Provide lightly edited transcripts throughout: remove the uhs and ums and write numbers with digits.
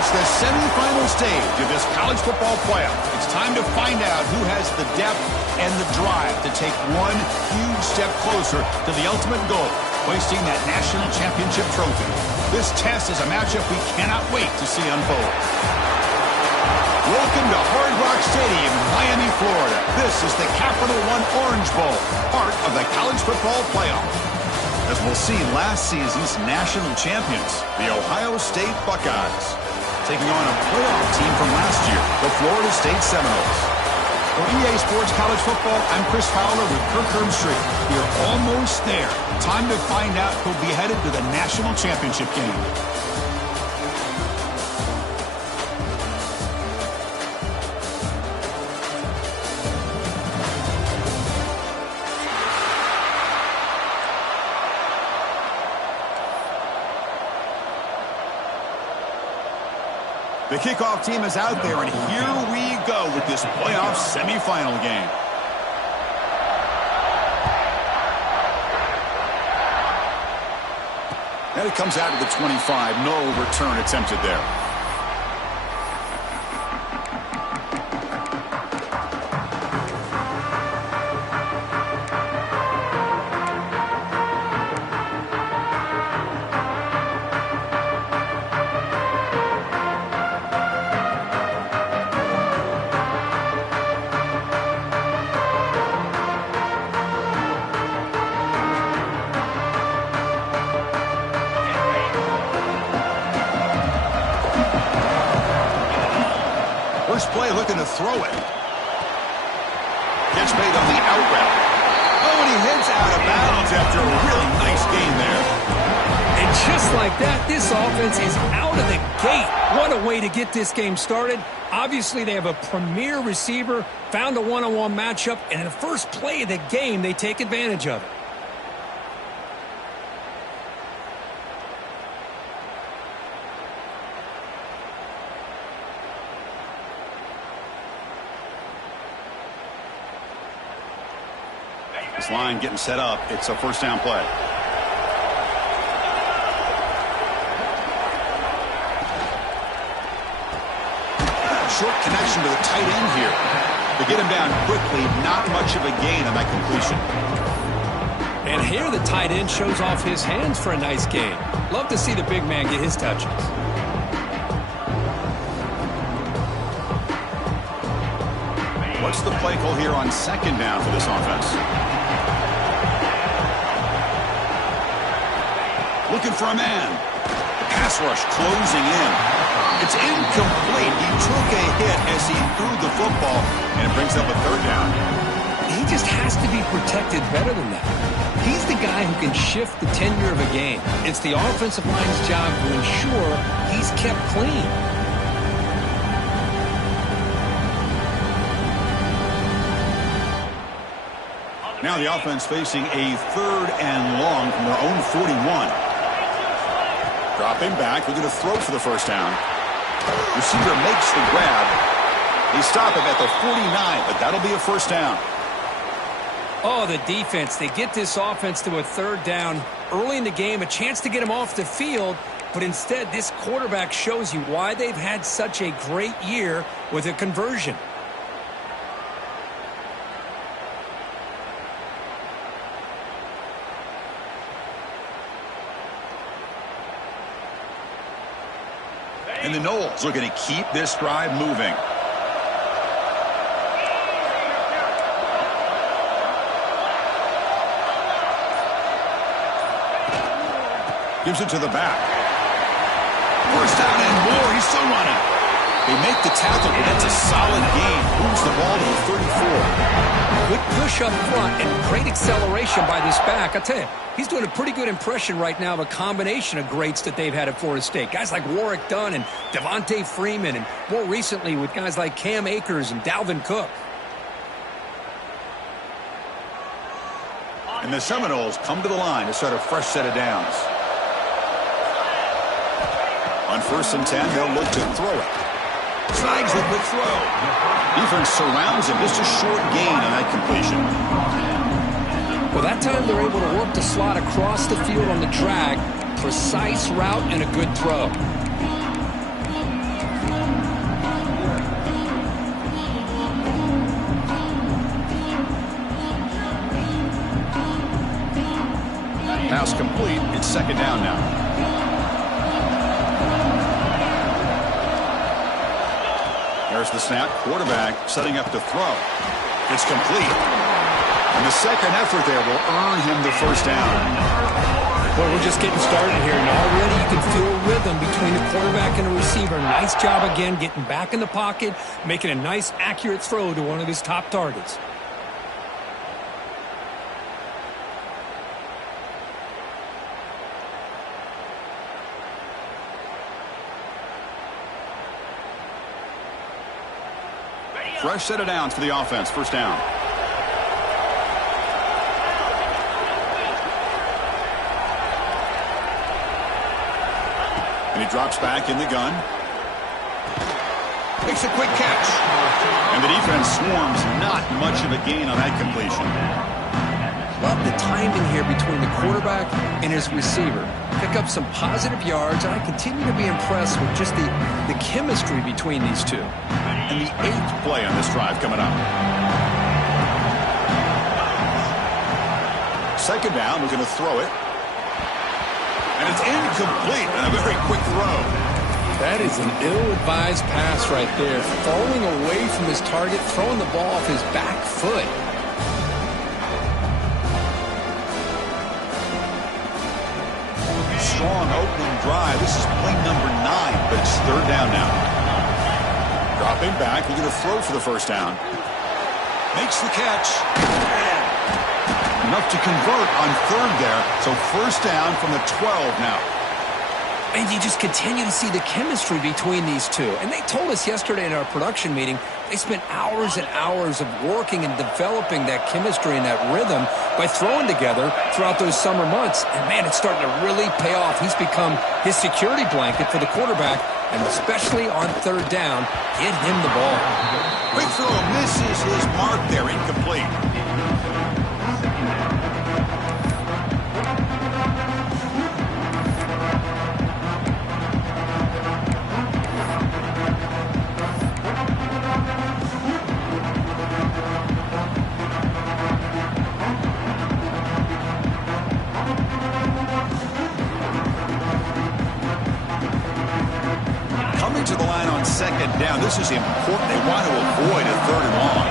reached the semifinal stage of this college football playoff. It's time to find out who has the depth and the drive to take one huge step closer to the ultimate goal, hoisting that national championship trophy. This test is a matchup we cannot wait to see unfold. Welcome to Hard Rock Stadium in Miami, Florida. This is the Capital One Orange Bowl, part of the college football playoff. As we'll see, last season's national champions, the Ohio State Buckeyes, taking on a playoff team from last year, the Florida State Seminoles. For EA Sports College Football, I'm Chris Fowler with Kirk Herbstreit. We're almost there. Time to find out who'll be headed to the national championship game. The kickoff team is out there, and here we go with this playoff semifinal game. And it comes out to the 25. No return attempted there. Play looking to throw it. Catch made on the out route. Oh, and he heads out of bounds after a really nice gain there. And just like that, this offense is out of the gate. What a way to get this game started. Obviously, they have a premier receiver, found a one-on-one matchup, and in the first play of the game, they take advantage of it. This line getting set up. It's a first down play. Short connection to the tight end here. To get him down quickly, not much of a gain on that completion. And here the tight end shows off his hands for a nice gain. Love to see the big man get his touches. What's the play call here on second down for this offense? Looking for a man. The pass rush closing in. It's incomplete. He took a hit as he threw the football, and it brings up a third down. He just has to be protected better than that. He's the guy who can shift the tenure of a game. It's the offensive line's job to ensure he's kept clean. Now the offense facing a third and long from their own 41. Dropping back, looking to throw for the first down. Receiver makes the grab. They stop him at the 49, but that'll be a first down. Oh, the defense. They get this offense to a third down early in the game, a chance to get him off the field, but instead this quarterback shows you why they've had such a great year with a conversion. And the Noles looking to keep this drive moving. Gives it to the back. First down and more. He's still running. They make the tackle, but that's a solid gain. Moves the ball to the 34. Good push up front and great acceleration by this back. I tell you, he's doing a pretty good impression right now of a combination of greats that they've had at Florida State. Guys like Warwick Dunn and Devontae Freeman, and more recently with guys like Cam Akers and Dalvin Cook. And the Seminoles come to the line to start a fresh set of downs. On 1st and 10, they'll look to throw it. Snags the quick throw. Defense surrounds him. Just a short gain on that completion. Well, that time they're able to work the slot across the field on the drag. Precise route and a good throw. pass complete. It's second down now. There's the snap. Quarterback setting up to throw. It's complete. And the second effort there will earn him the first down. Well, we're just getting started here, and already you can feel a rhythm between the quarterback and the receiver. Nice job again getting back in the pocket, making a nice, accurate throw to one of his top targets. Fresh set of downs for the offense. First down. And he drops back in the gun. Makes a quick catch. And the defense swarms. Not much of a gain on that completion. Love the timing here between the quarterback and his receiver. Pick up some positive yards, and I continue to be impressed with just the chemistry between these two. And the 8th play on this drive coming up. Second down, we're going to throw it. And it's incomplete, and a very quick throw. That is an ill-advised pass right there. Falling away from his target, throwing the ball off his back foot. Strong opening drive. This is play number 9, but it's third down now. Dropping back, we're going to throw for the first down. Makes the catch. Enough to convert on third there. So first down from the 12 now. And you just continue to see the chemistry between these two. And they told us yesterday in our production meeting, they spent hours and hours of working and developing that chemistry and that rhythm by throwing together throughout those summer months. And, man, it's starting to really pay off. He's become his security blanket for the quarterback, and especially on third down, get him the ball. Quick throw misses his mark there, incomplete. To the line on second down. This is important. They want to avoid a third and long.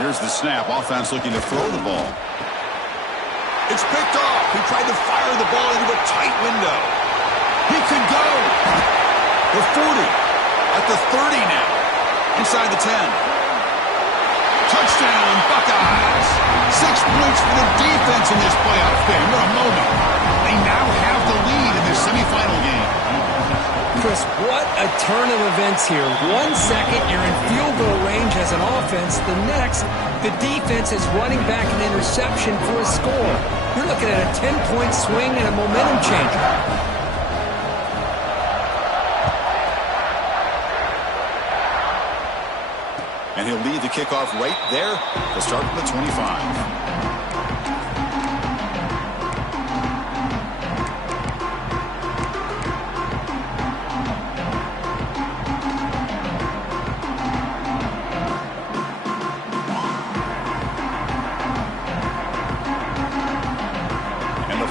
Here's the snap. Offense looking to throw the ball. It's picked off. He tried to fire the ball into a tight window. He could go. The 40. At the 30 now. Inside the 10. Touchdown, Buckeyes. 6 points for the defense in this playoff game. What a moment. They now have the lead in their semifinal game. Chris, what a turn of events here. 1 second, you're in field goal range as an offense. The next, the defense is running back an interception for a score. You're looking at a 10-point swing and a momentum changer. And he'll lead the kickoff right there to start from the 25.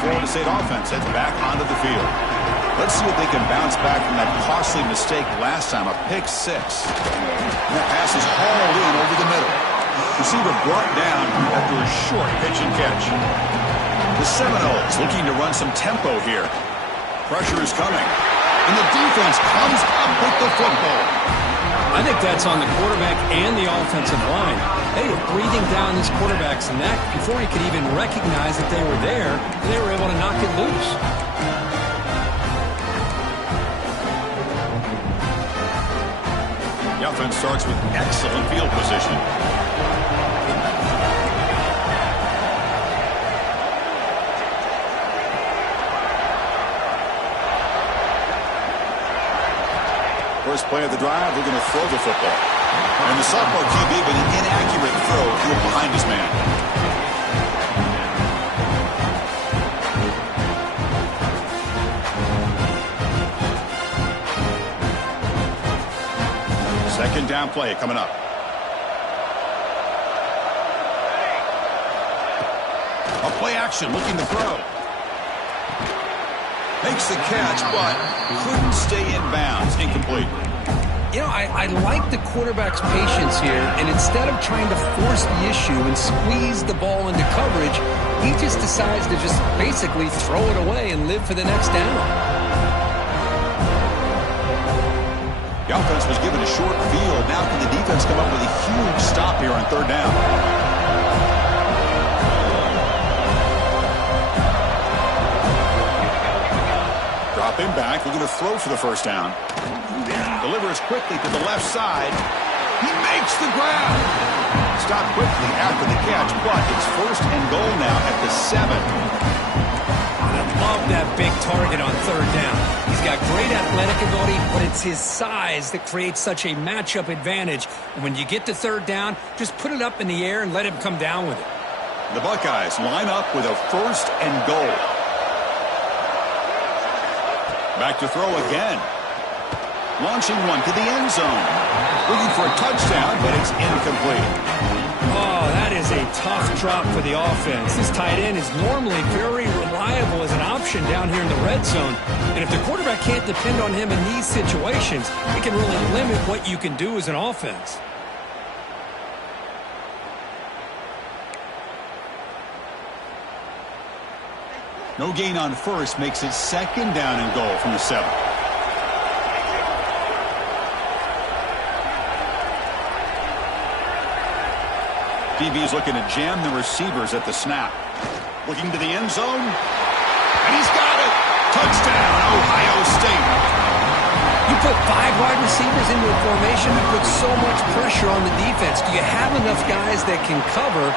Florida State offense heads back onto the field. Let's see if they can bounce back from that costly mistake last time, a pick 6. And that pass is hauled in over the middle. Receiver brought down after a short pitch and catch. The Seminoles looking to run some tempo here. Pressure is coming. And the defense comes up with the football. I think that's on the quarterback and the offensive line. They were breathing down this quarterback's neck before he could even recognize that they were there, and they were able to knock it loose. The offense starts with excellent field position. First play of the drive, we're going to throw the football. And the sophomore QB with an inaccurate throw threw it behind his man. Second down play coming up. Play action, looking to throw. Makes the catch, but couldn't stay in bounds. Incomplete. You know, I like the quarterback's patience here, and instead of trying to force the issue and squeeze the ball into coverage, he just decides to just basically throw it away and live for the next down. The offense was given a short field. Now can the defense come up with a huge stop here on third down? Dropping back, looking to throw for the first down. Delivers quickly to the left side. He makes the grab. Stopped quickly after the catch, but it's first and goal now at the 7. I love that big target on third down. He's got great athletic ability, but it's his size that creates such a matchup advantage. And when you get to third down, just put it up in the air and let him come down with it. The Buckeyes line up with a first and goal. Back to throw again. Launching one to the end zone. Looking for a touchdown, but it's incomplete. Oh, that is a tough drop for the offense. This tight end is normally very reliable as an option down here in the red zone. And if the quarterback can't depend on him in these situations, it can really limit what you can do as an offense. No gain on first makes it second down and goal from the 7. DB's looking to jam the receivers at the snap. Looking to the end zone. And he's got it. Touchdown, Ohio State. You put 5 wide receivers into a formation that puts so much pressure on the defense. Do you have enough guys that can cover?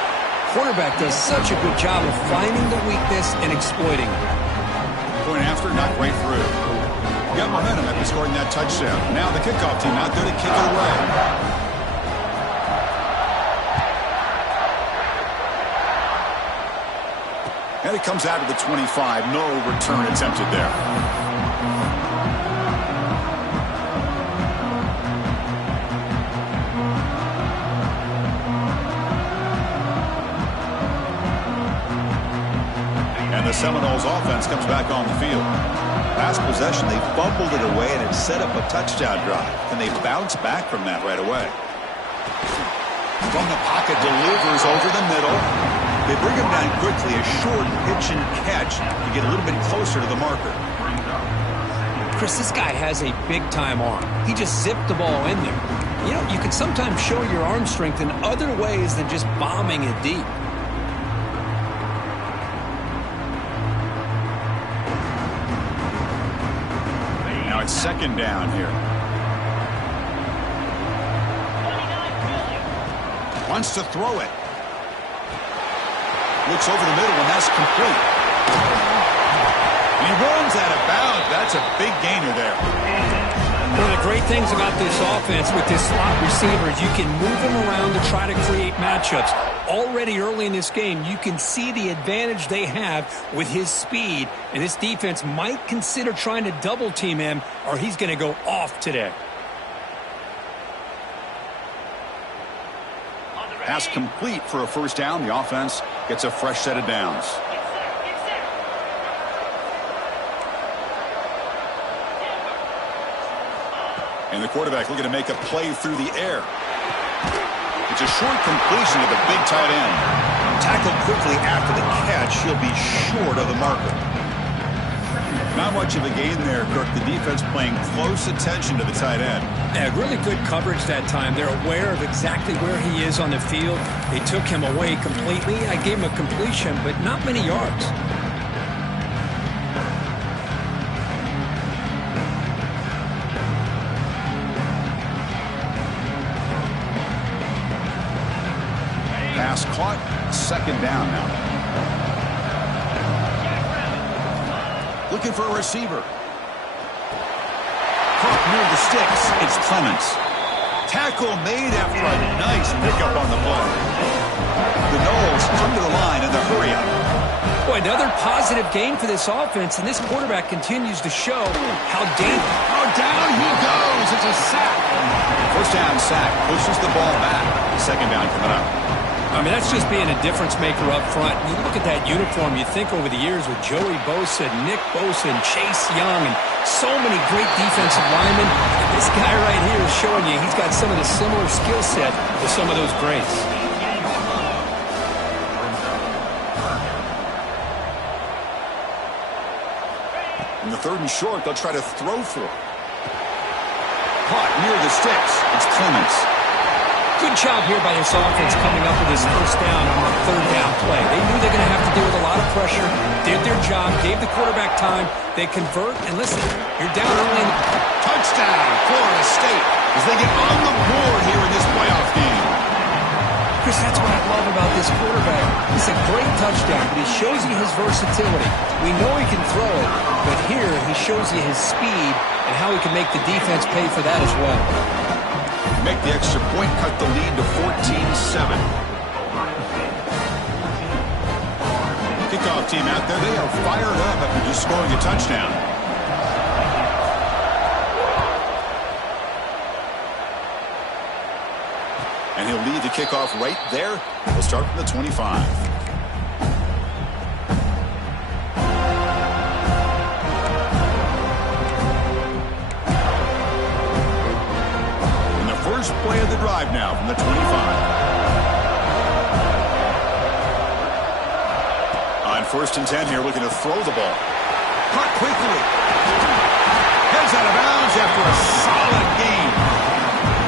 Quarterback does such a good job of finding the weakness and exploiting it. Point after, not right through. Got momentum after scoring that touchdown. Now the kickoff team out there to kick it away. And it comes out of the 25. No return attempted there. And the Seminoles offense comes back on the field. Last possession, they fumbled it away and it set up a touchdown drive. Can they bounce back from that right away? From the pocket, delivers over the middle. They bring him down quickly, a short pitch and catch to get a little bit closer to the marker. Chris, this guy has a big-time arm. He just zipped the ball in there. You know, you can sometimes show your arm strength in other ways than just bombing it deep. Now it's second down here. Wants to throw it. Looks over the middle, and that's complete. And he runs out of bounds. That's a big gainer there. One of the great things about this offense with this slot receiver is you can move him around to try to create matchups. Already early in this game, you can see the advantage they have with his speed, and this defense might consider trying to double-team him, or he's going to go off today. Pass complete for a first down. The offense gets a fresh set of downs. And the quarterback looking to make a play through the air. It's a short completion to the big tight end. Tackled quickly after the catch. He'll be short of the marker. Not much of a gain there, Kirk. The defense paying close attention to the tight end. Yeah, really good coverage that time. They're aware of exactly where he is on the field. They took him away completely. I gave him a completion, but not many yards. Pass caught. Second down now. Looking for a receiver. Caught near the sticks. It's Clements. Tackle made after a nice pickup on the play. The Noles come to the line in the hurry-up. Boy, another positive game for this offense, and this quarterback continues to show how dangerous. Oh, down he goes. It's a sack. First down sack pushes the ball back. Second down coming up. I mean, that's just being a difference maker up front. You look at that uniform, you think over the years with Joey Bosa, Nick Bosa, and Chase Young, and so many great defensive linemen. This guy right here is showing you he's got some of the similar skill set to some of those greats. In the 3rd and short, they'll try to throw for it. Caught near the sticks. It's Clements. Good job here by this offense coming up with this first down on that 3rd down play. They knew they're going to have to deal with a lot of pressure, did their job, gave the quarterback time. They convert, and listen, you're down early. Touchdown, Florida State, as they get on the board here in this playoff game. Chris, that's what I love about this quarterback. It's a great touchdown, but he shows you his versatility. We know he can throw it, but here he shows you his speed and how he can make the defense pay for that as well. Make the extra point, cut the lead to 14-7. Kickoff team out there, they are fired up after just scoring a touchdown. And he'll lead the kickoff right there. We'll start from the 25. First play of the drive now from the 25. On 1st and 10 here, looking to throw the ball. Caught quickly. Heads out of bounds after a solid gain.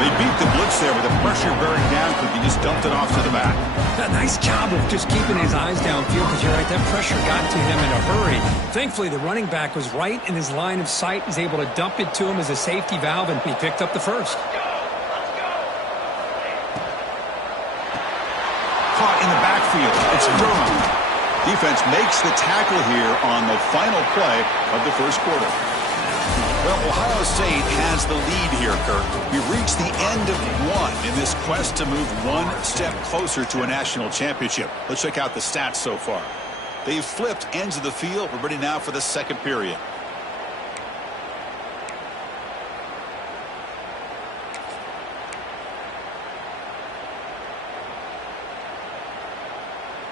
They beat the blitz there with the pressure bearing down because he just dumped it off to the back. A nice job of just keeping his eyes downfield because you're right, that pressure got to him in a hurry. Thankfully, the running back was right in his line of sight. He's able to dump it to him as a safety valve, and he picked up the first. Caught in the backfield. It's Durham. Defense makes the tackle here on the final play of the first quarter. Well, Ohio State has the lead here, Kirk. We've reached the end of one in this quest to move one step closer to a national championship. Let's check out the stats so far. They've flipped ends of the field. We're ready now for the second period.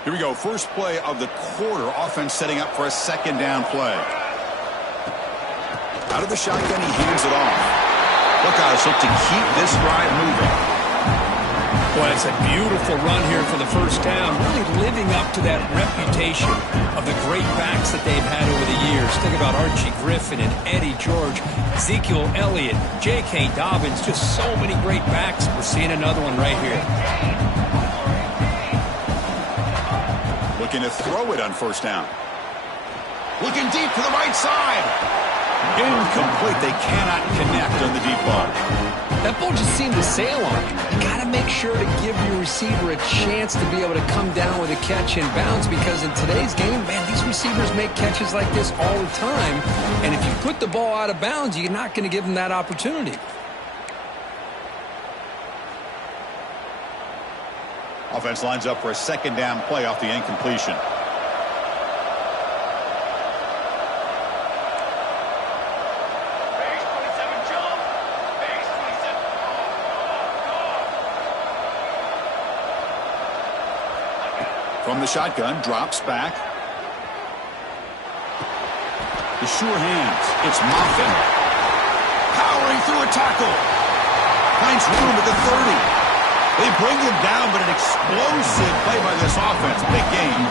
Here we go. First play of the quarter. Offense setting up for a 2nd down play. Out of the shotgun, he hands it off. Buckeyes look to keep this drive moving. Boy, it's a beautiful run here for the first down. Really living up to that reputation of the great backs that they've had over the years. Think about Archie Griffin and Eddie George, Ezekiel Elliott, J.K. Dobbins. Just so many great backs. We're seeing another one right here. Looking to throw it on 1st down. Looking deep to the right side. Incomplete. They cannot connect on the deep ball. That ball just seemed to sail on him. You got to make sure to give your receiver a chance to be able to come down with a catch in bounds, because in today's game, man, these receivers make catches like this all the time. And if you put the ball out of bounds, you're not going to give them that opportunity. Offense lines up for a 2nd down play off the incompletion. From the shotgun, drops back. The sure hands. It's Moffitt. Powering through a tackle. Finds room at the 30. They bring him down, but an explosive play by this offense. Big game.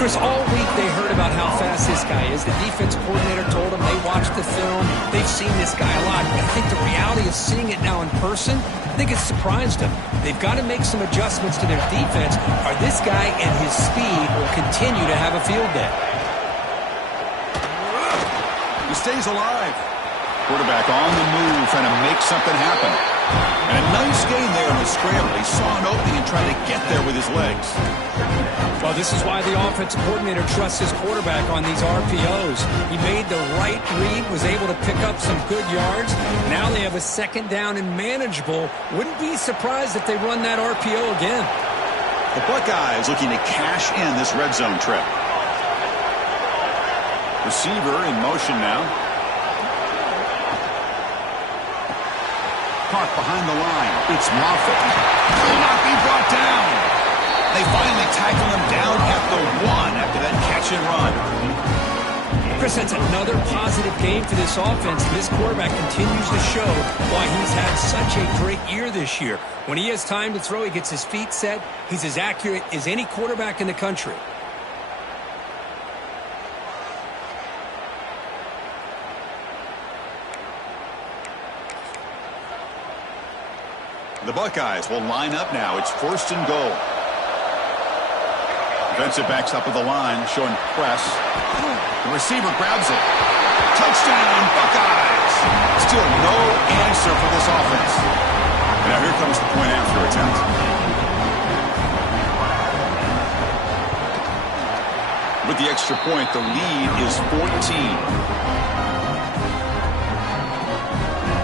Chris, all week they heard about how fast this guy is. The defense coordinator told them they watched the film. They've seen this guy a lot. But I think the reality of seeing it now in person, I think it's surprised them. They've got to make some adjustments to their defense, or this guy and his speed will continue to have a field day. He stays alive. Quarterback on the move, trying to make something happen. And a nice gain there on the scramble. He saw an opening and tried to get there with his legs. Well, this is why the offensive coordinator trusts his quarterback on these RPOs. He made the right read, was able to pick up some good yards. Now they have a 2nd down and manageable. Wouldn't be surprised if they run that RPO again. The Buckeyes looking to cash in this red zone trip. Receiver in motion now. Caught behind the line. It's Moffitt. Will not be brought down. They finally tackle him down at the 1 after that catch and run. Chris, that's another positive game for this offense. This quarterback continues to show why he's had such a great year this year. When he has time to throw, he gets his feet set. He's as accurate as any quarterback in the country. The Buckeyes will line up now. It's 1st and goal. Defensive backs up at the line, showing press. The receiver grabs it. Touchdown, Buckeyes! Still no answer for this offense. Now here comes the point after attempt. With the extra point, the lead is 14.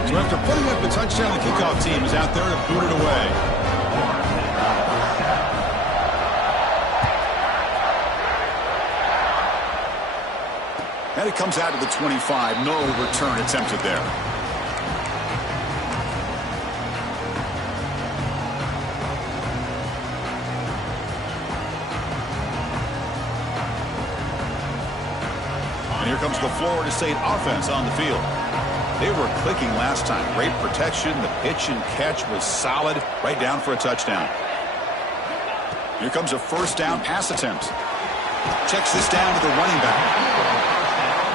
So after putting up the touchdown, the kickoff team is out there to boot it away. And it comes out to the 25. No return attempted there. And here comes the Florida State offense on the field. They were clicking last time. Great protection. The pitch and catch was solid. Right down for a touchdown. Here comes a 1st down pass attempt. Checks this down to the running back.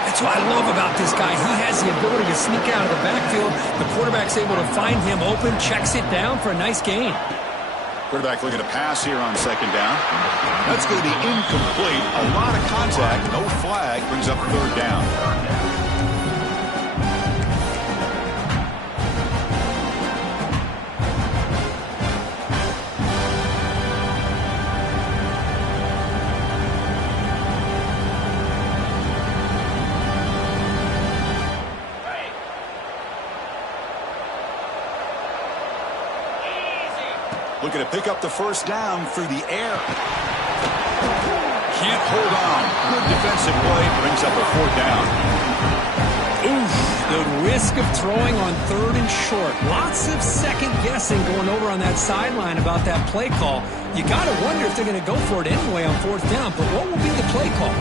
That's what I love about this guy. He has the ability to sneak out of the backfield. The quarterback's able to find him open, checks it down for a nice gain. Quarterback looking to pass here on 2nd down. That's going to be incomplete. A lot of contact. No flag. Brings up 3rd down. Looking to pick up the 1st down through the air. Can't hold on. Good defensive play. Brings up a 4th down. Oof, the risk of throwing on 3rd and short. Lots of second guessing going over on that sideline about that play call. You got to wonder if they're going to go for it anyway on 4th down. But what will be the play call?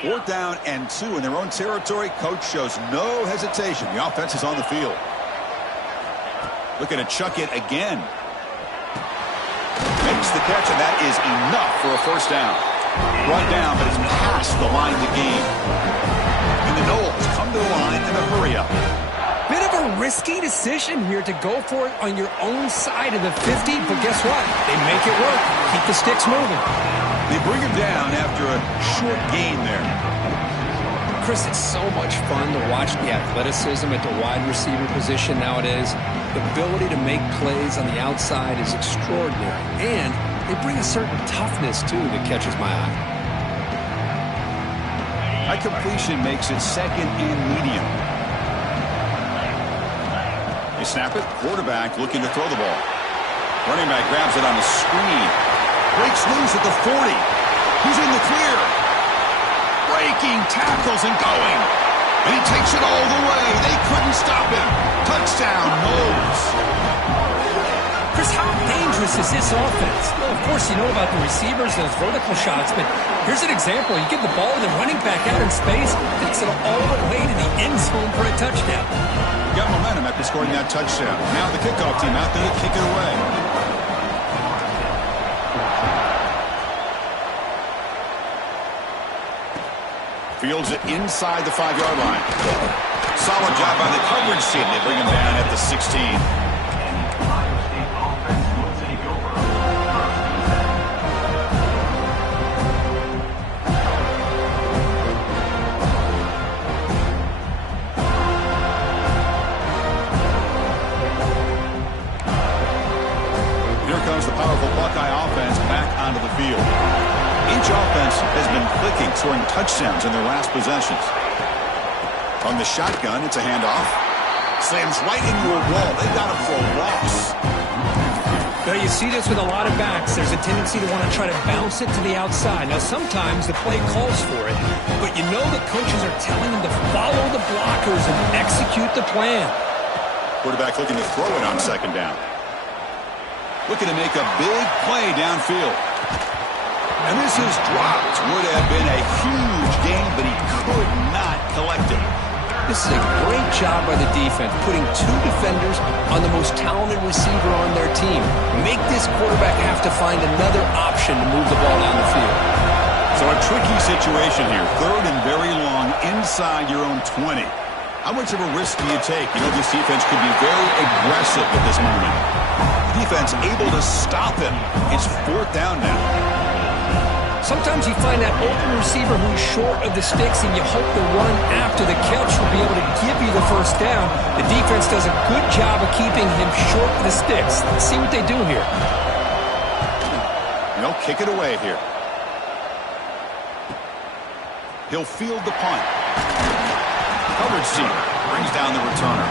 Fourth down and 2 in their own territory. Coach shows no hesitation. The offense is on the field. Looking to chuck it again. Makes the catch, and that is enough for a 1st down. Brought down, but it's past the line of the game. And the Noles come to the line in a hurry up. Bit of a risky decision here to go for it on your own side of the 50, but guess what? They make it work. Keep the sticks moving. They bring him down after a short gain there. Chris, it's so much fun to watch the athleticism at the wide receiver position nowadays. The ability to make plays on the outside is extraordinary. And they bring a certain toughness, too, that catches my eye. High completion makes it 2nd and medium. They snap it. Quarterback looking to throw the ball. Running back grabs it on the screen. Breaks loose at the 40. He's in the clear. Breaking tackles and going. And he takes it all the way. They couldn't stop him. Touchdown, Noles. Chris, how dangerous is this offense? Well, of course, you know about the receivers, those vertical shots, but here's an example. You give the ball to the running back out in space, takes it all the way to the end zone for a touchdown. Got momentum after scoring that touchdown. Now the kickoff team out there to kick it away. Fields it inside the 5-yard line. Solid job by the coverage team. They bring him down at the 16. Here comes the powerful Buckeye offense back onto the field. Each offense has been clicking, scoring touchdowns in their last possessions. On the shotgun, it's a handoff. Slams right into a wall. They've got him for a loss. Well, you see this with a lot of backs. There's a tendency to want to try to bounce it to the outside. Now, sometimes the play calls for it, but you know the coaches are telling them to follow the blockers and execute the plan. Quarterback looking to throw it on second down. Looking to make a big play downfield. And this is dropped. Would have been a huge gain, but he could not collect it. This is a great job by the defense, putting two defenders on the most talented receiver on their team. Make this quarterback have to find another option to move the ball down the field. So a tricky situation here. Third and very long inside your own 20. How much of a risk do you take? You know, this defense could be very aggressive at this moment. Defense able to stop him. It's fourth down now. Sometimes you find that open receiver who's short of the sticks, and you hope the run after the catch will be able to give you the first down. The defense does a good job of keeping him short of the sticks. Let's see what they do here. They'll kick it away here. He'll field the punt. Coverage team brings down the returner.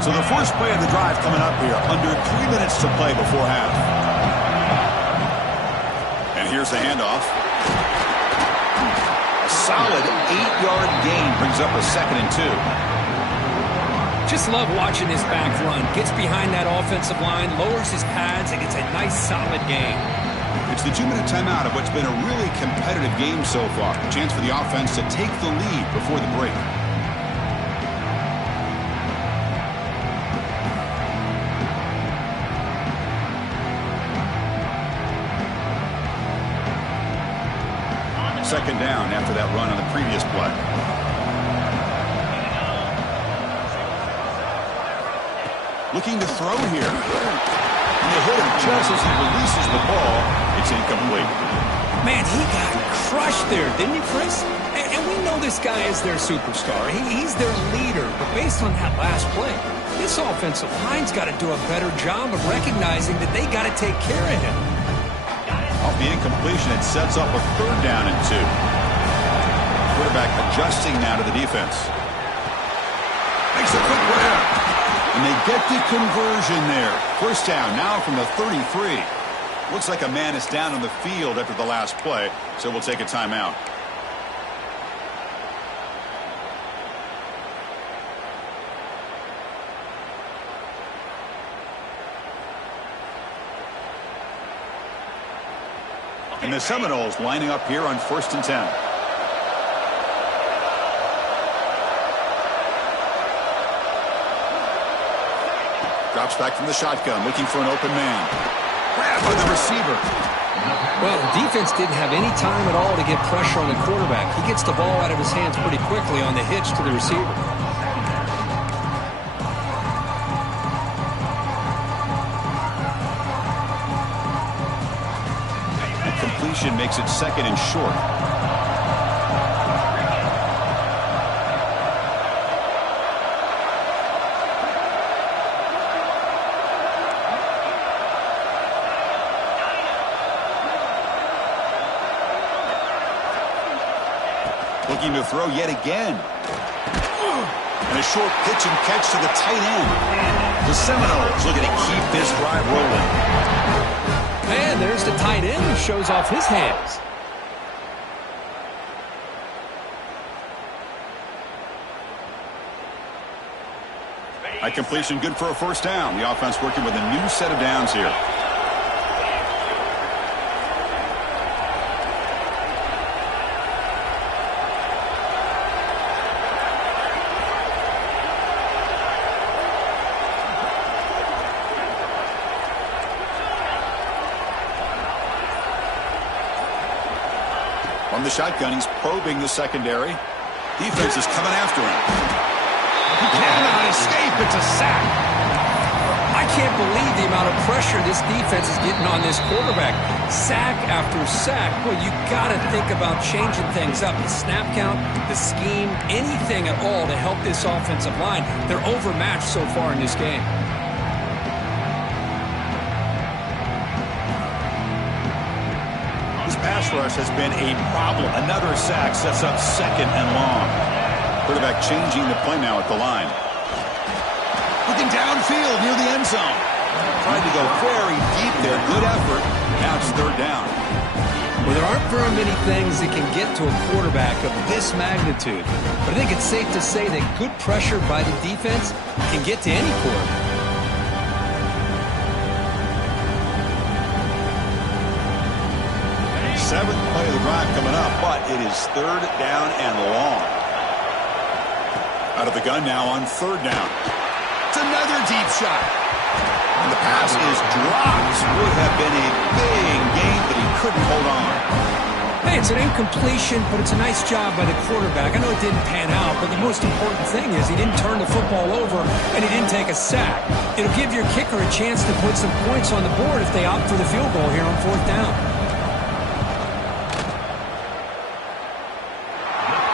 So the first play of the drive coming up here, under 3 minutes to play before half. And here's the handoff. A solid 8-yard gain brings up a 2nd and 2. Just love watching this back run. Gets behind that offensive line, lowers his pads, and gets a nice solid gain. It's the 2-minute timeout of what's been a really competitive game so far. A chance for the offense to take the lead before the break. Second down after that run on the previous play. Looking to throw here. And they hit him just as he releases the ball. It's incomplete. Man, he got crushed there, didn't he, Chris? And we know this guy is their superstar. He's their leader. But based on that last play, this offensive line's got to do a better job of recognizing that they got to take care of him. Off the incompletion, it sets up a 3rd down and 2. Quarterback adjusting now to the defense. Makes a quick grab. And they get the conversion there. First down now from the 33. Looks like a man is down on the field after the last play, so we'll take a timeout. And the Seminoles lining up here on 1st and 10. Drops back from the shotgun, looking for an open man. Grab by the receiver. Well, the defense didn't have any time at all to get pressure on the quarterback. He gets the ball out of his hands pretty quickly on the hitch to the receiver. Completion makes it 2nd and short. Looking to throw yet again. And a short pitch and catch to the tight end. The Seminoles looking to keep this drive rolling. And there's the tight end who shows off his hands. High completion, good for a first down. The offense working with a new set of downs here. From the shotgun, he's probing the secondary. Defense is coming after him. He cannot escape. It's a sack. I can't believe the amount of pressure this defense is getting on this quarterback. Sack after sack. Well, you got to think about changing things up. The snap count, the scheme, anything at all to help this offensive line. They're overmatched so far in this game. This pass rush has been a problem. Another sack sets up 2nd and long. Quarterback changing the play now at the line. Looking downfield near the end zone. Tried to go very deep there. Good effort. Now it's 3rd down. Well, there aren't very many things that can get to a quarterback of this magnitude. But I think it's safe to say that good pressure by the defense can get to any quarterback. Seventh play of the drive coming up, but it is 3rd down and long. Out of the gun now on 3rd down. It's another deep shot. And the pass is dropped. Would have been a big gain, but he couldn't hold on. Hey, it's an incompletion, but it's a nice job by the quarterback. I know it didn't pan out, but the most important thing is he didn't turn the football over and he didn't take a sack. It'll give your kicker a chance to put some points on the board if they opt for the field goal here on 4th down.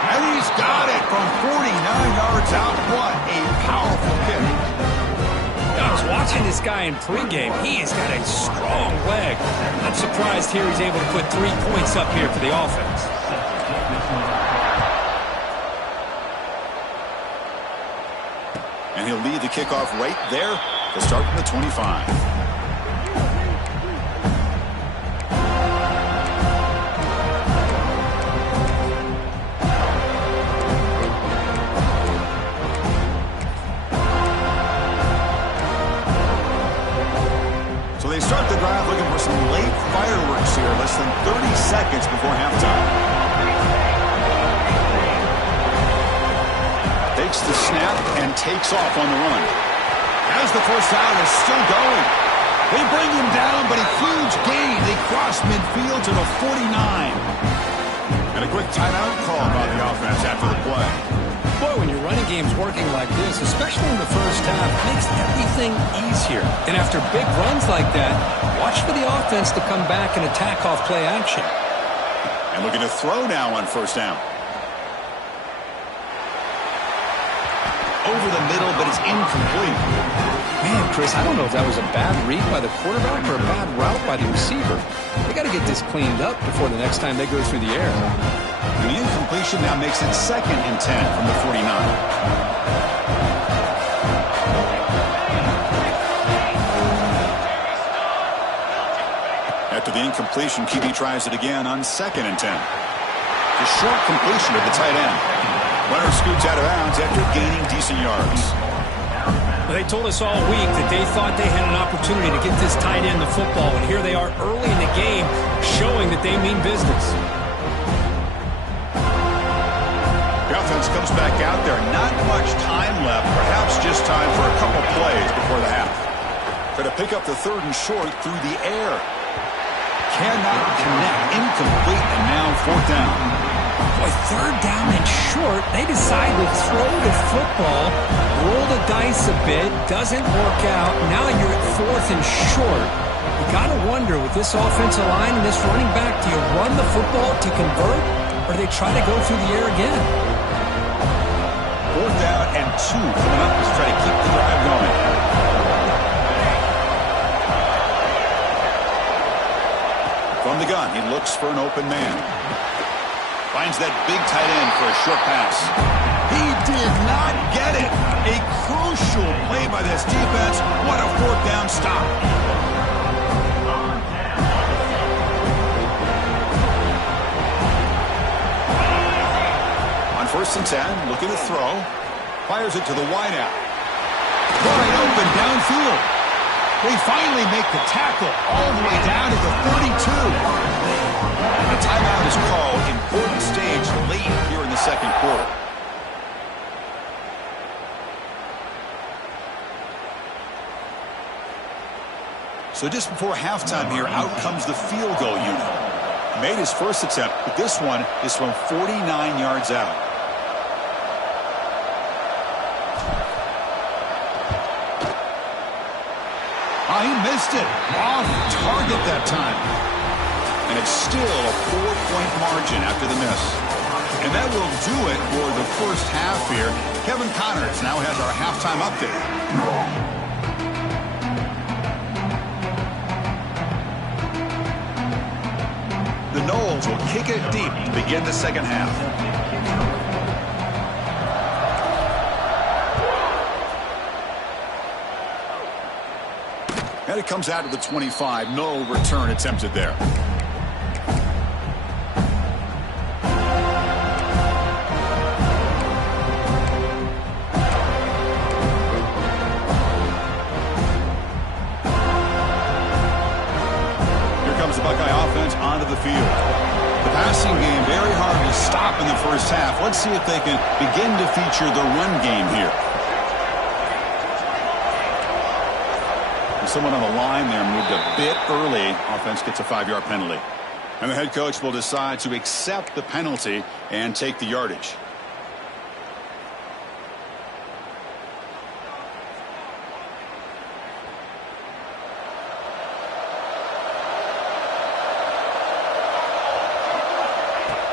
And he's got it from 49 yards out. What a powerful kick. I was watching this guy in pregame. He has got a strong leg. I'm surprised here he's able to put 3 points up here for the offense. And he'll lead the kickoff right there to start from the 25. They start the drive looking for some late fireworks here, less than 30 seconds before halftime. Takes the snap and takes off on the run. As the first down is still going. They bring him down, but a huge gain. They cross midfield to the 49. And a quick timeout call by the offense after the play. Boy, when your running game's working like this, especially in the first half, it makes everything easier. And after big runs like that, watch for the offense to come back and attack off play action. And looking to throw now on 1st down. Over the middle, but it's incomplete. Man, Chris, I don't know if that was a bad read by the quarterback or a bad route by the receiver. They got to get this cleaned up before the next time they go through the air. And the incompletion now makes it 2nd and 10 from the 49. After the incompletion, QB tries it again on 2nd and 10. The short completion of the tight end. Runner scoots out of bounds after gaining decent yards. Well, they told us all week that they thought they had an opportunity to get this tight end the football, and here they are early in the game showing that they mean business. The offense comes back out there. Not much time left. Perhaps just time for a couple plays before the half. Try to pick up the 3rd and short through the air. Cannot connect. Incomplete, and now 4th down. Boy, 3rd down and short. They decide to throw the football, roll the dice a bit, doesn't work out. Now you're at 4th and short. You got to wonder, with this offensive line and this running back, do you run the football to convert, or do they try to go through the air again? 4th down and 2 coming up to try to keep the drive going. From the gun, he looks for an open man. Finds that big tight end for a short pass. He did not get it. A crucial play by this defense. What a 4th down stop. On 1st and 10, looking to throw. Fires it to the wideout. Wide open downfield. They finally make the tackle all the way down to the 32. And a timeout is called. Important stage late here in the 2nd quarter. So just before halftime here, out comes the field goal unit. Made his first attempt, but this one is from 49 yards out. Oh, he missed it. Off target that time. And it's still a 4-point margin after the miss. And that will do it for the first half here. Kevin Connors now has our halftime update. The Noles will kick it deep to begin the second half. And it comes out to the 25. No return attempted there. The Buckeye offense onto the field. The passing game very hard to stop in the first half. Let's see if they can begin to feature the run game here. And someone on the line there moved a bit early. Offense gets a 5-yard penalty. And the head coach will decide to accept the penalty and take the yardage.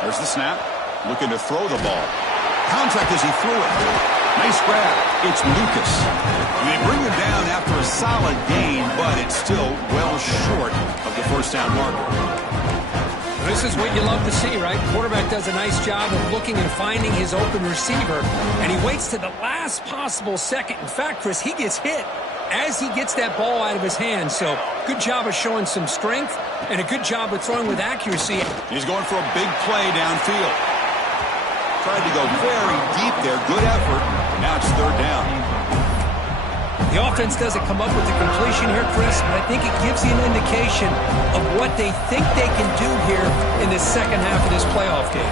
There's the snap. Looking to throw the ball. Contact as he threw it. Nice grab. It's Lucas. And they bring him down after a solid gain, but it's still well short of the first down marker. This is what you love to see, right? Quarterback does a nice job of looking and finding his open receiver, and he waits to the last possible second. In fact, Chris, he gets hit as he gets that ball out of his hands. So good job of showing some strength and a good job of throwing with accuracy. He's going for a big play downfield. Tried to go very deep there. Good effort. Now it's third down. The offense doesn't come up with the completion here, Chris, but I think it gives you an indication of what they think they can do here in the second half of this playoff game.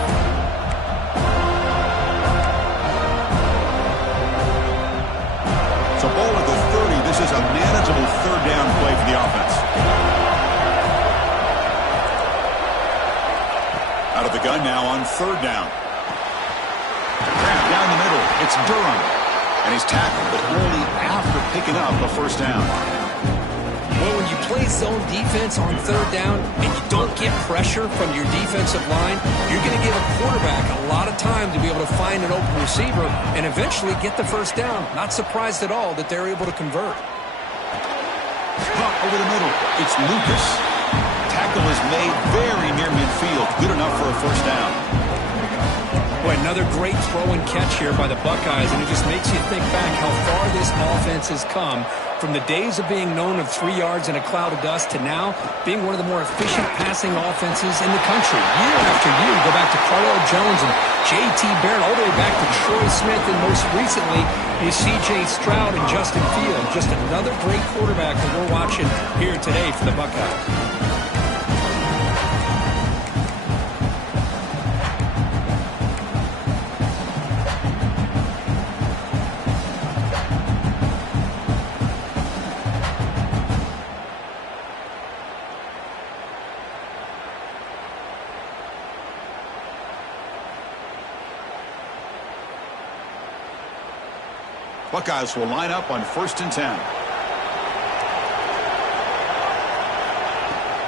So ball at the 30. This is a manageable third down play for the offense. Out of the gun now on third down. Grab down the middle. It's Durham. And he's tackled, but only after picking up a first down. Well, when you play zone defense on third down and you don't get pressure from your defensive line, you're going to give a quarterback a lot of time to be able to find an open receiver and eventually get the first down. Not surprised at all that they're able to convert. Caught over the middle. It's Lucas. Tackle is made very near midfield. Good enough for a first down. Boy, another great throw and catch here by the Buckeyes, and it just makes you think back how far this offense has come from the days of being known of 3 yards in a cloud of dust to now being one of the more efficient passing offenses in the country. Year after year, you go back to Cardell Jones and J.T. Barrett, all the way back to Troy Smith, and most recently is C.J. Stroud and Justin Fields. Just another great quarterback that we're watching here today for the Buckeyes. Buckeyes will line up on 1st and 10.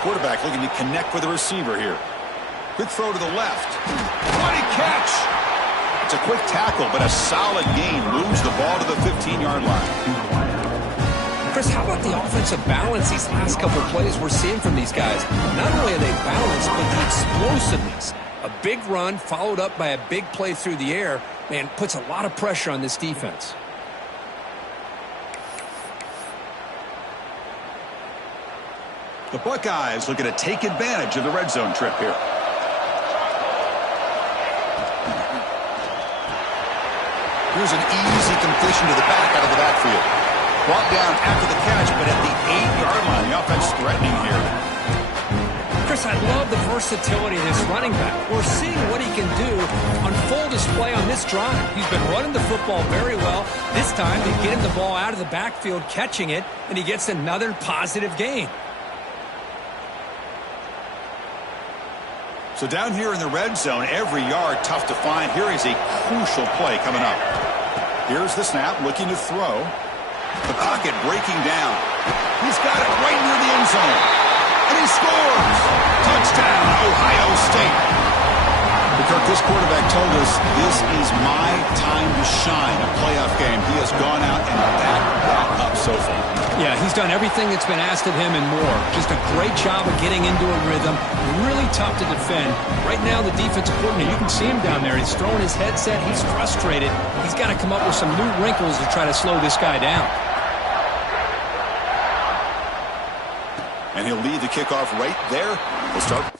Quarterback looking to connect with the receiver here. Quick throw to the left. What a catch! It's a quick tackle, but a solid gain. Moves the ball to the 15-yard line. Chris, how about the offensive balance these last couple of plays we're seeing from these guys? Not only are they balanced, but the explosiveness. A big run followed up by a big play through the air, man, puts a lot of pressure on this defense. The Buckeyes looking to take advantage of the red zone trip here. Here's an easy completion to the back out of the backfield. Brought down after the catch, but at the 8-yard line, the offense threatening here. Chris, I love the versatility of this running back. We're seeing what he can do on full display on this drive. He's been running the football very well. This time, they get him the ball out of the backfield, catching it, and he gets another positive gain. So down here in the red zone, every yard tough to find. Here is a crucial play coming up. Here's the snap, looking to throw. The pocket breaking down. He's got it right near the end zone. And he scores! Touchdown, Ohio State! Kirk, this quarterback told us this is my time to shine, a playoff game. He has gone out and backed that up so far. Yeah, he's done everything that's been asked of him and more. Just a great job of getting into a rhythm. Really tough to defend. Right now, the defensive coordinator, you can see him down there. He's throwing his headset. He's frustrated. He's got to come up with some new wrinkles to try to slow this guy down. And he'll lead the kickoff right there. We'll start.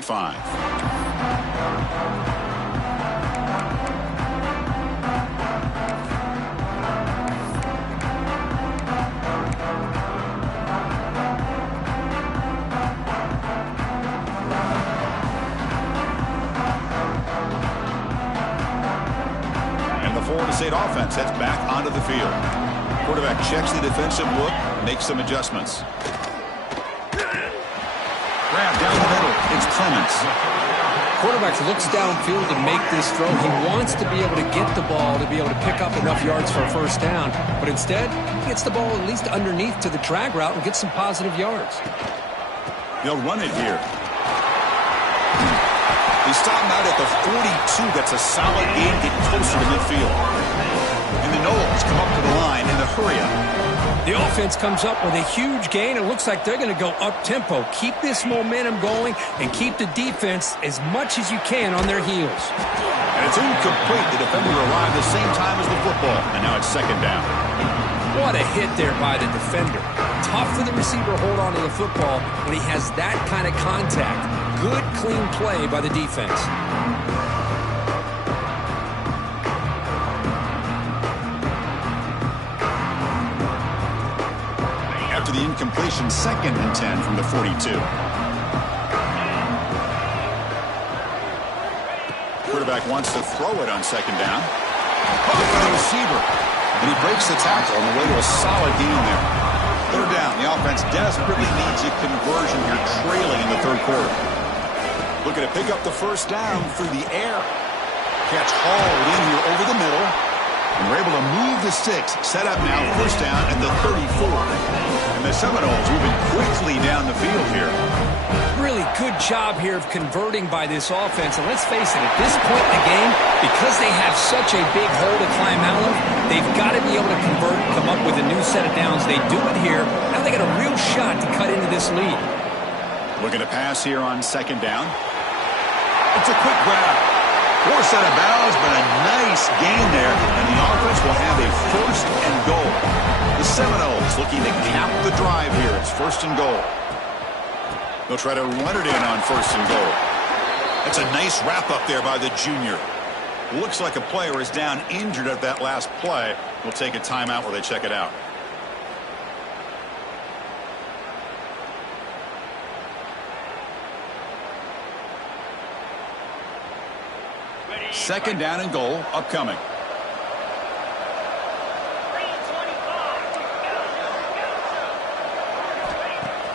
Five. And the Florida State offense heads back onto the field. Quarterback checks the defensive look, makes some adjustments. Grab down the middle. It's Clements. Quarterback looks downfield to make this throw. He wants to be able to get the ball to be able to pick up enough yards for a first down. But instead, he gets the ball at least underneath to the drag route and gets some positive yards. They'll run it here. They stop him out at the 42. That's a solid gain. Get closer to midfield. And the Noles come up to the line in the hurry-up. The offense comes up with a huge gain. It looks like they're going to go up-tempo. Keep this momentum going and keep the defense as much as you can on their heels. And it's incomplete. The defender arrived the same time as the football. And now it's second down. What a hit there by the defender. Tough for the receiver to hold on to the football when he has that kind of contact. Good, clean play by the defense. The incompletion, 2nd and 10 from the 42. Quarterback wants to throw it on second down. Caught by the receiver. And he breaks the tackle on the way to a solid gain there. Third down. The offense desperately needs a conversion here, trailing in the third quarter. Looking to pick up the first down through the air. Catch hauled in here over the middle. And we're able to move the sticks. Set up now, first down at the 34. And the Seminoles moving quickly down the field here. Really good job here of converting by this offense. And let's face it, at this point in the game, because they have such a big hole to climb out of, they've got to be able to convert and come up with a new set of downs. They do it here. Now they got a real shot to cut into this lead. Looking to pass here on second down. It's a quick grab. Poor set of bounds, but a nice gain there, and the offense will have a first and goal. The Seminoles looking to cap the drive here. It's first and goal. They'll try to run it in on first and goal. That's a nice wrap-up there by the junior. Looks like a player is down injured at that last play. We'll take a timeout while they check it out. Second down and goal upcoming.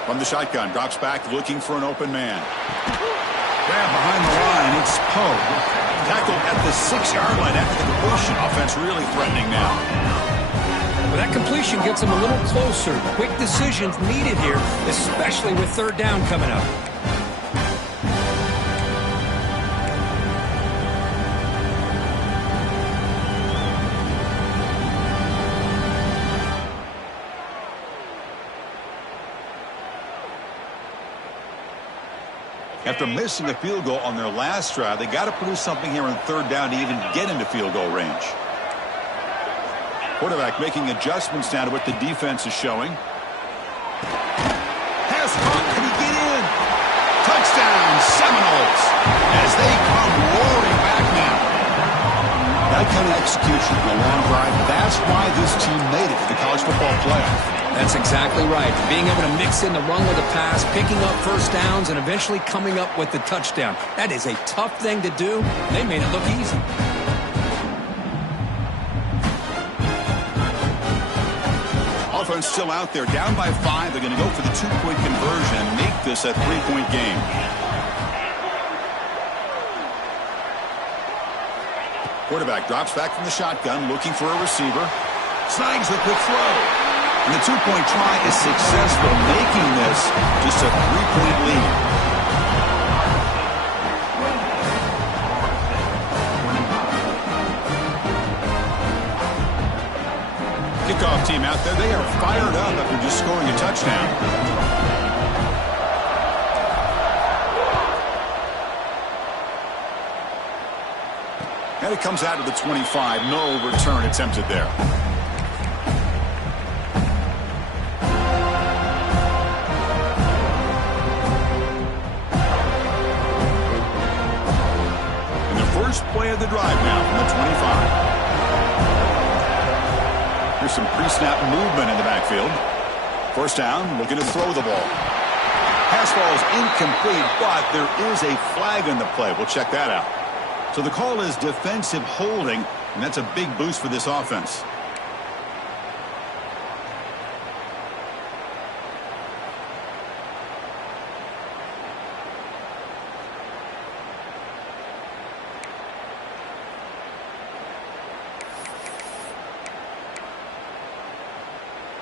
From the shotgun, drops back looking for an open man. Grab behind the line, it's Poe. Tackled at the 6-yard line after the completion. Offense really threatening now. Well, that completion gets them a little closer. Quick decisions needed here, especially with third down coming up. After missing a field goal on their last drive, they got to produce something here on third down to even get into field goal range. Quarterback making adjustments now to what the defense is showing. Pass caught. Can he get in? Touchdown, Seminoles, as they come roaring back now. That kind of execution in a long drive, that's why this team made it to the college football playoff. That's exactly right. Being able to mix in the run with the pass, picking up first downs, and eventually coming up with the touchdown. That is a tough thing to do. They made it look easy. Offense still out there, down by 5. They're going to go for the 2-point conversion and make this a 3-point game. Quarterback drops back from the shotgun, looking for a receiver. Snags the quick throw. And the 2-point try is successful, making this just a 3-point lead. Kickoff team out there, they are fired up after just scoring a touchdown. And it comes out to the 25. No return attempted there. First play of the drive now from the 25. Here's some pre-snap movement in the backfield. First down, looking to throw the ball. Pass ball is incomplete, but there is a flag on the play. We'll check that out. So the call is defensive holding, and that's a big boost for this offense.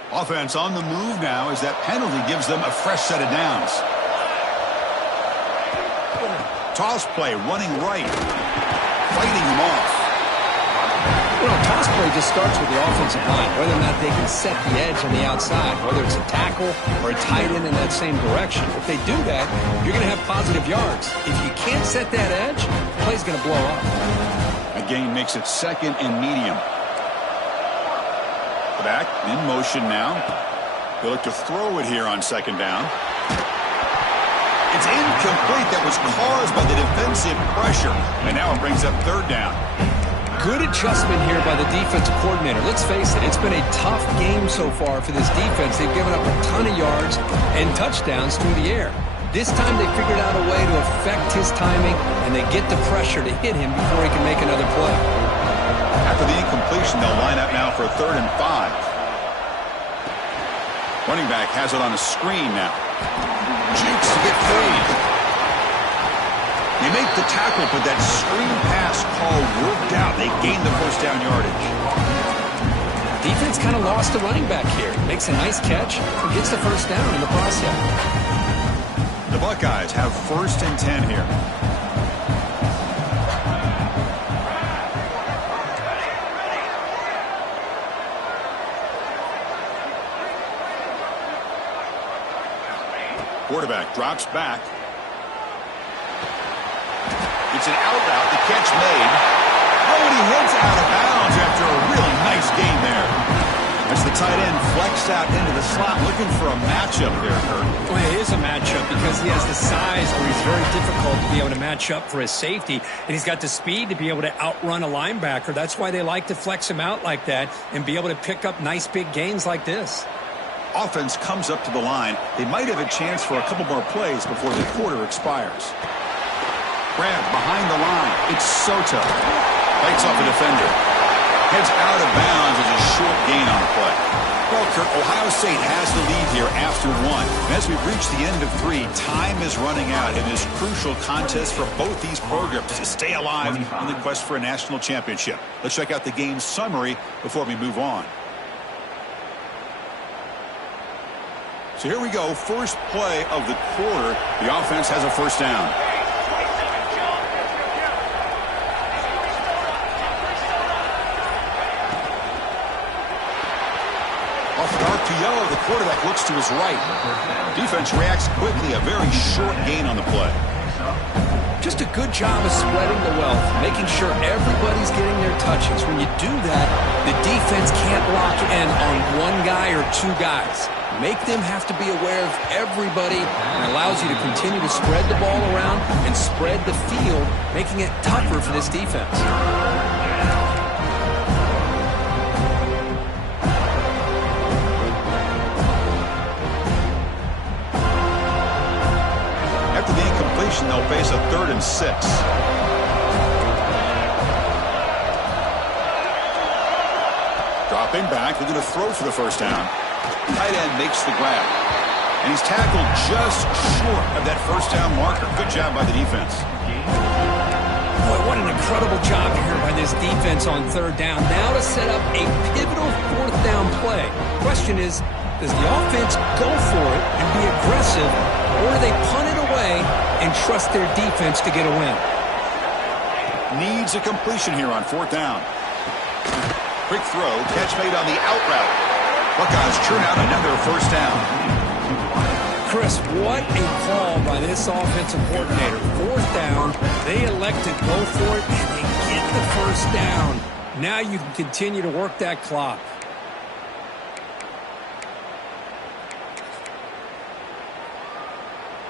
Offense on the move now as that penalty gives them a fresh set of downs. Toss play running right. Fighting them off. Well, toss play just starts with the offensive line, whether or not they can set the edge on the outside, whether it's a tackle or a tight end in that same direction. If they do that, you're going to have positive yards. If you can't set that edge, the play's going to blow up. A gain makes it second and medium. Back in motion now. They look to throw it here on second down. It's incomplete. That was caused by the defensive pressure. And now it brings up third down. Good adjustment here by the defensive coordinator. Let's face it, it's been a tough game so far for this defense. They've given up a ton of yards and touchdowns through the air. This time they figured out a way to affect his timing, and they get the pressure to hit him before he can make another play. After the incompletion, they'll line up now for a 3rd and 5. Running back has it on a screen now. Jukes to get free. They make the tackle, but that screen pass call worked out. They gained the first down yardage. Defense kind of lost the running back here. Makes a nice catch and gets the first down in the process. The Buckeyes have 1st and 10 here. Quarterback drops back. It's an out route. The catch made. Oh, and he heads out of bounds after a really nice gain there. As the tight end flexed out into the slot, looking for a matchup there, Kurt. Well, it is a matchup because he has the size where he's very difficult to be able to match up for his safety, and he's got the speed to be able to outrun a linebacker. That's why they like to flex him out like that and be able to pick up nice big gains like this. Offense comes up to the line. They might have a chance for a couple more plays before the quarter expires. Grab behind the line. It's Soto. Fights off a defender. Heads out of bounds as a short gain on the play. Well, Kurt, Ohio State has the lead here after one. And as we've reached the end of three, time is running out in this crucial contest for both these programs to stay alive in the quest for a national championship. Let's check out the game summary before we move on. So here we go. First play of the quarter. The offense has a first down. Off an RPO, the quarterback looks to his right. Defense reacts quickly. A very short gain on the play. Just a good job of spreading the wealth, making sure everybody's getting their touches. When you do that, the defense can't lock in on one guy or two guys. Make them have to be aware of everybody, and allows you to continue to spread the ball around and spread the field, making it tougher for this defense. After the incompletion, they'll face a 3rd and 6. Dropping back, they're going to throw for the first down. Tight end makes the grab. And he's tackled just short of that first down marker. Good job by the defense. Boy, what an incredible job here by this defense on 3rd down. Now to set up a pivotal 4th down play. Question is, does the offense go for it and be aggressive, or do they punt it away and trust their defense to get a win? Needs a completion here on 4th down. Quick throw, catch made on the out route. Buckeyes churn out another first down. Chris, what a call by this offensive coordinator. 4th down, they elect to go for it, and they get the first down. Now you can continue to work that clock.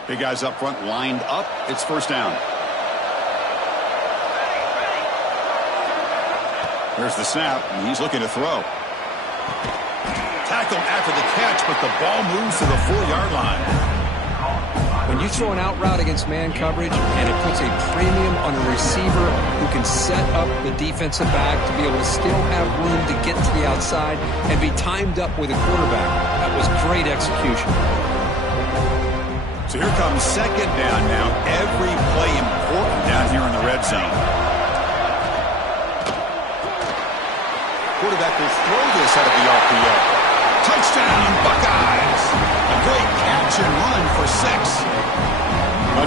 Big guys up front lined up. It's first down. There's the snap, and he's looking to throw. Tackled after the catch, but the ball moves to the 4-yard line. When you throw an out route against man coverage, and it puts a premium on a receiver who can set up the defensive back to be able to still have room to get to the outside and be timed up with a quarterback. That was great execution. So here comes 2nd down now. Every play important down here in the red zone. Quarterback will throw this out of the RPO. Touchdown, Buckeyes! A great catch and run for 6.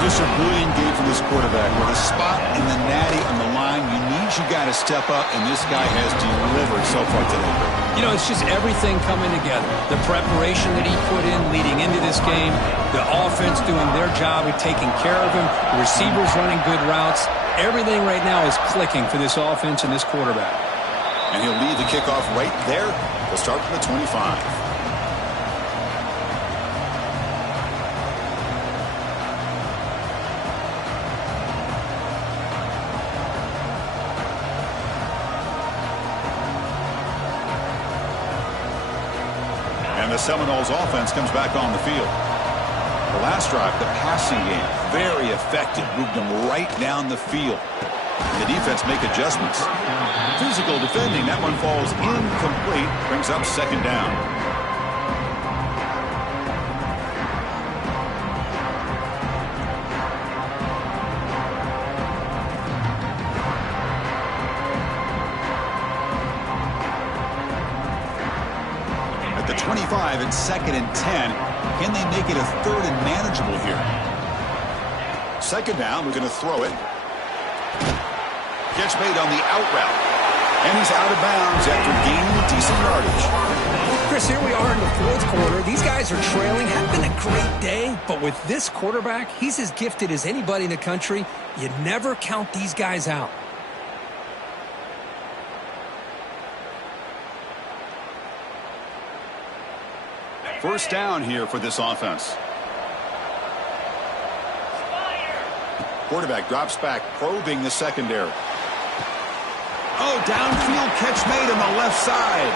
Just a brilliant game from this quarterback. With a spot in the natty on the line, you got to step up, and this guy has delivered so far today. You know, it's just everything coming together. The preparation that he put in leading into this game, the offense doing their job of taking care of him, the receivers running good routes. Everything right now is clicking for this offense and this quarterback. And he'll lead the kickoff right there. We'll start from the 25. And the Seminoles offense comes back on the field. The last drive, the passing game, very effective. Moved them right down the field. And the defense make adjustments. Physical defending. That one falls incomplete. Brings up 2nd down. At the 25, it's 2nd and 10. Can they make it a 3rd and manageable here? 2nd down, we're going to throw it. Catch made on the out route. And he's out of bounds after gaining a decent yardage. Chris, here we are in the 4th quarter. These guys are trailing. Had been a great day, but with this quarterback, he's as gifted as anybody in the country. You never count these guys out. First down here for this offense. Quarterback drops back, probing the secondary. Oh, downfield catch made on the left side.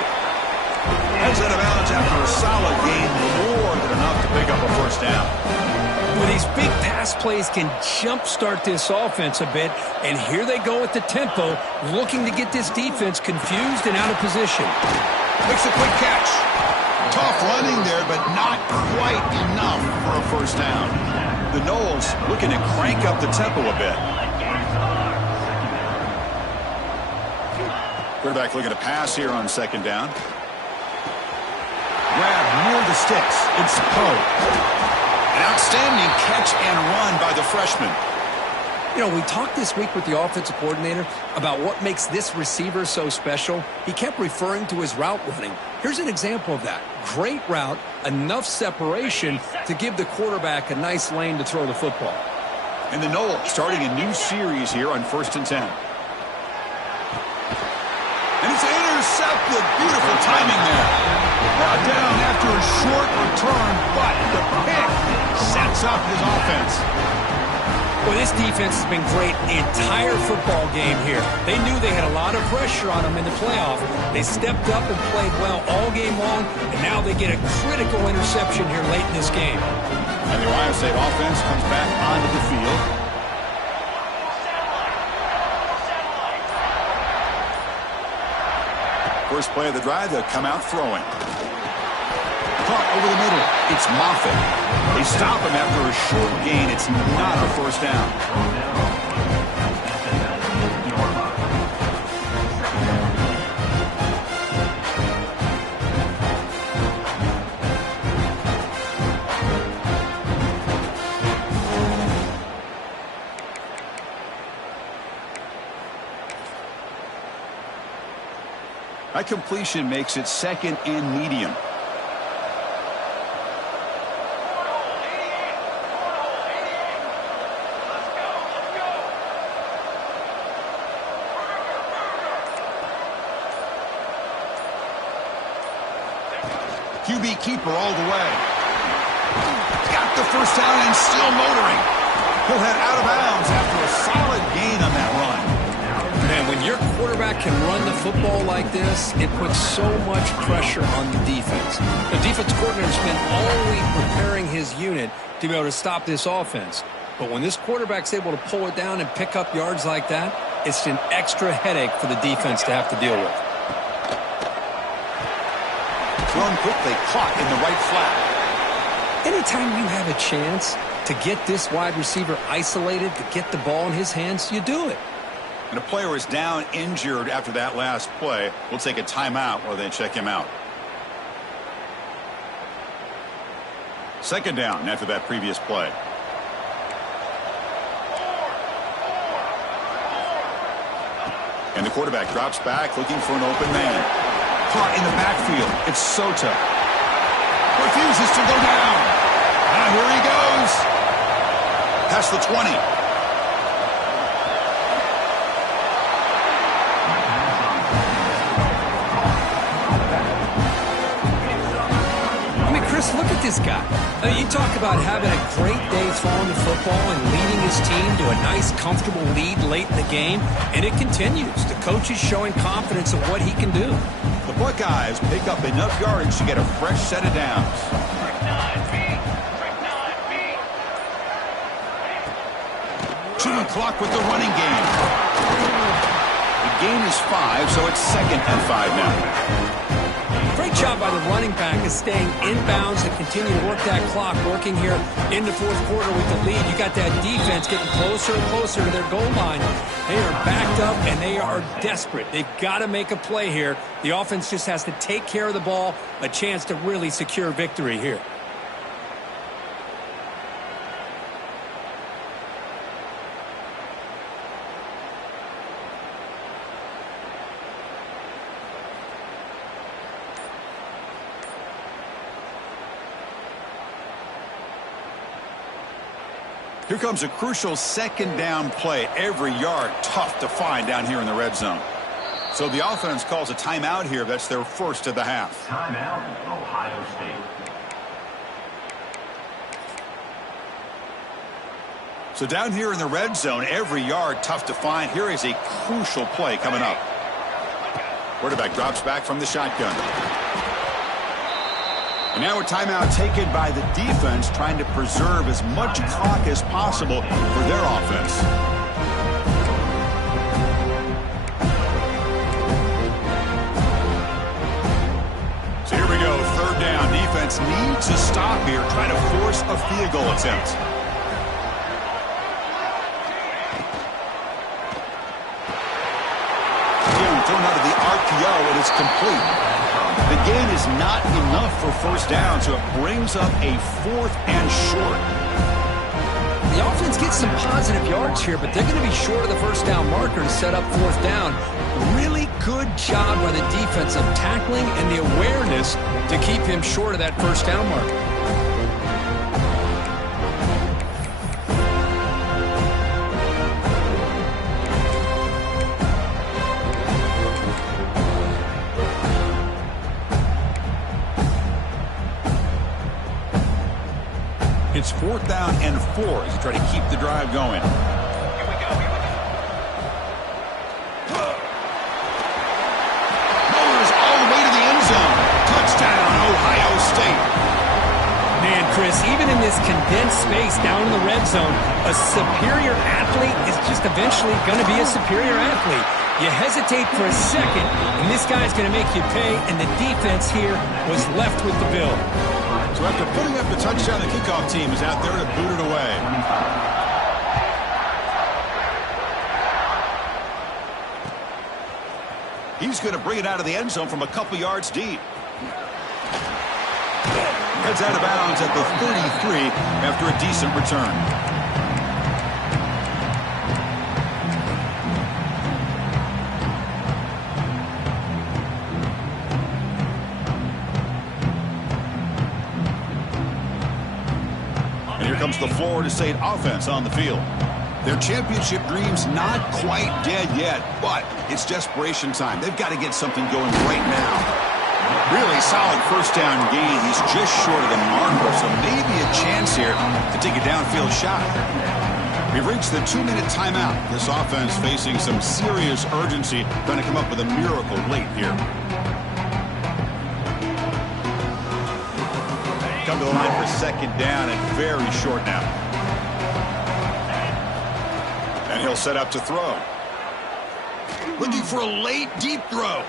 Heads out of bounds after a solid gain, more than enough to pick up a first down. Well, these big pass plays can jumpstart this offense a bit, and here they go at the tempo, looking to get this defense confused and out of position. Makes a quick catch. Tough running there, but not quite enough for a first down. The Noles looking to crank up the tempo a bit. Quarterback looking to pass here on second down. Grab near the sticks. It's Poe. An outstanding catch and run by the freshman. You know, we talked this week with the offensive coordinator about what makes this receiver so special. He kept referring to his route running. Here's an example of that. Great route, enough separation to give the quarterback a nice lane to throw the football. And the Noles starting a new series here on 1st and 10. And it's intercepted. Beautiful timing there. Brought down after a short return, but the pick sets up his offense. Well, this defense has been great the entire football game here. They knew they had a lot of pressure on them in the playoff. They stepped up and played well all game long, and now they get a critical interception here late in this game. And the Ohio State offense comes back onto the field. First play of the drive, they'll come out throwing. Caught over the middle. It's Moffitt. They stop him after a short gain. It's not a first down. That completion makes it second and medium. QB keeper all the way. Got the first down and still motoring. He'll head out of bounds after a solid gain on that run. Man, when your quarterback can run the football like this, it puts so much pressure on the defense. The defense coordinator spent all week preparing his unit to be able to stop this offense. But when this quarterback's able to pull it down and pick up yards like that, it's an extra headache for the defense to have to deal with. Thrown quickly, caught in the right flat. Anytime you have a chance to get this wide receiver isolated, to get the ball in his hands, you do it. And a player is down injured after that last play. We'll take a timeout while they check him out. Second down after that previous play. And the quarterback drops back looking for an open man. Caught in the backfield. It's Sota. Refuses to go down. Now here he goes. Past the 20. Chris, look at this guy. I mean, you talk about having a great day throwing the football and leading his team to a nice, comfortable lead late in the game, and it continues. The coach is showing confidence of what he can do. The Buckeyes pick up enough yardage to get a fresh set of downs. Chewing clock with the running game. The gain is 5, so it's 2nd and 5 now. Great job by the running back is staying inbounds and continue to work that clock, working here in the fourth quarter with the lead. You got that defense getting closer and closer to their goal line. They are backed up and they are desperate. They've got to make a play here. The offense just has to take care of the ball, a chance to really secure victory here. Here comes a crucial second down play. Every yard tough to find down here in the red zone. So the offense calls a timeout here. That's their first of the half. Timeout, Ohio State. So down here in the red zone, every yard tough to find. Here is a crucial play coming up. Quarterback drops back from the shotgun. And now a timeout taken by the defense, trying to preserve as much clock as possible for their offense. So here we go, third down. needs a stop here, trying to force a field goal attempt. Thrown out of the RPO, and it's complete. The gain is not enough for first down, so it brings up a 4th and short. The offense gets some positive yards here, but they're going to be short of the first down marker to set up 4th down. Really good job by the defense of tackling and the awareness to keep him short of that first down marker. It's 4th down and 4 as you try to keep the drive going. Here we go. Mowers all the way to the end zone. Touchdown, Ohio State. Man, Chris, even in this condensed space down in the red zone, a superior athlete is just eventually going to be a superior athlete. You hesitate for a second, and this guy's going to make you pay, and the defense here was left with the bill. So after putting up the touchdown, the kickoff team is out there to boot it away. He's going to bring it out of the end zone from a couple yards deep. Heads out of bounds at the 33 after a decent return. Here comes the Florida State offense on the field. Their championship dream's not quite dead yet, but it's desperation time. They've got to get something going right now. Really solid first down gain. He's just short of the marker, so maybe a chance here to take a downfield shot. We've reached the 2-minute timeout. This offense facing some serious urgency, trying to come up with a miracle late here. Come to the line for 2nd down and very short now. And he'll set up to throw. Looking for a late, deep throw.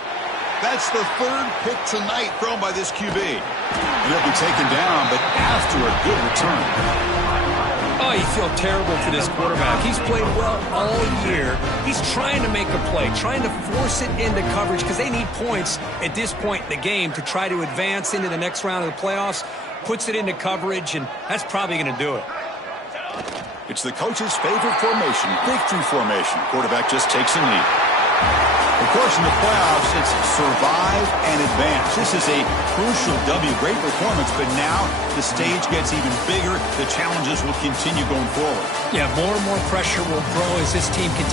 That's the 3rd pick tonight thrown by this QB. And he'll be taken down, but after a good return. Oh, you feel terrible for this quarterback. He's played well all year. He's trying to make a play, trying to force it into coverage because they need points at this point in the game to try to advance into the next round of the playoffs. Puts it into coverage, and that's probably going to do it. It's the coach's favorite formation, victory formation. Quarterback just takes a knee. Of course, in the playoffs, it's survive and advance. This is a crucial W. Great performance, but now the stage gets even bigger. The challenges will continue going forward. Yeah, more and more pressure will grow as this team continues.